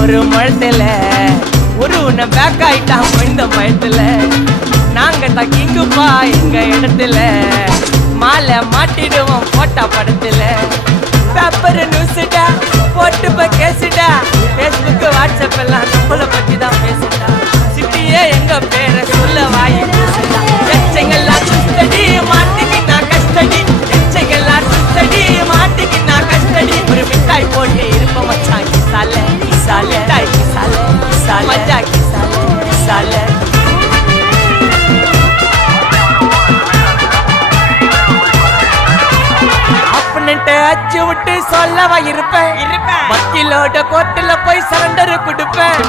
ஒரு மழத்துல ஒரு உன்னை பேக் ஆயிட்டான் இந்த மயத்துல நாங்க தக்கிங்குப்பா எங்க இடத்துல மாலை மாட்டிடுவோம் போட்டா படத்துல பேப்பர் நியூஸ்டா போட்டு போய் கேசுடா Facebook வாட்ஸ்அப் எல்லாம் நம்மள பத்தி தான் பேசுடா சிட்டியே எங்க பேரை சொல்ல வாய் பேசுடா எச்சைங்கெல்லாம் சுத்தடி மாட்டிக்கினா கஸ்டடி எச்சைங்கெல்லாம் சுத்தடி மாட்டிக்கினா கஸ்டடி ஒரு மிட்டாய் போட்டு இருப்ப மச்சான் கிசால கிசால மிட்டாய் கிசால கிசால மச்சா கிசால கிசால அச்சு விட்டு சொல்லவா இருப்பேன் வக்கீலோட கோர்ட்டுல போய் சரண்டர் கொடுப்பேன்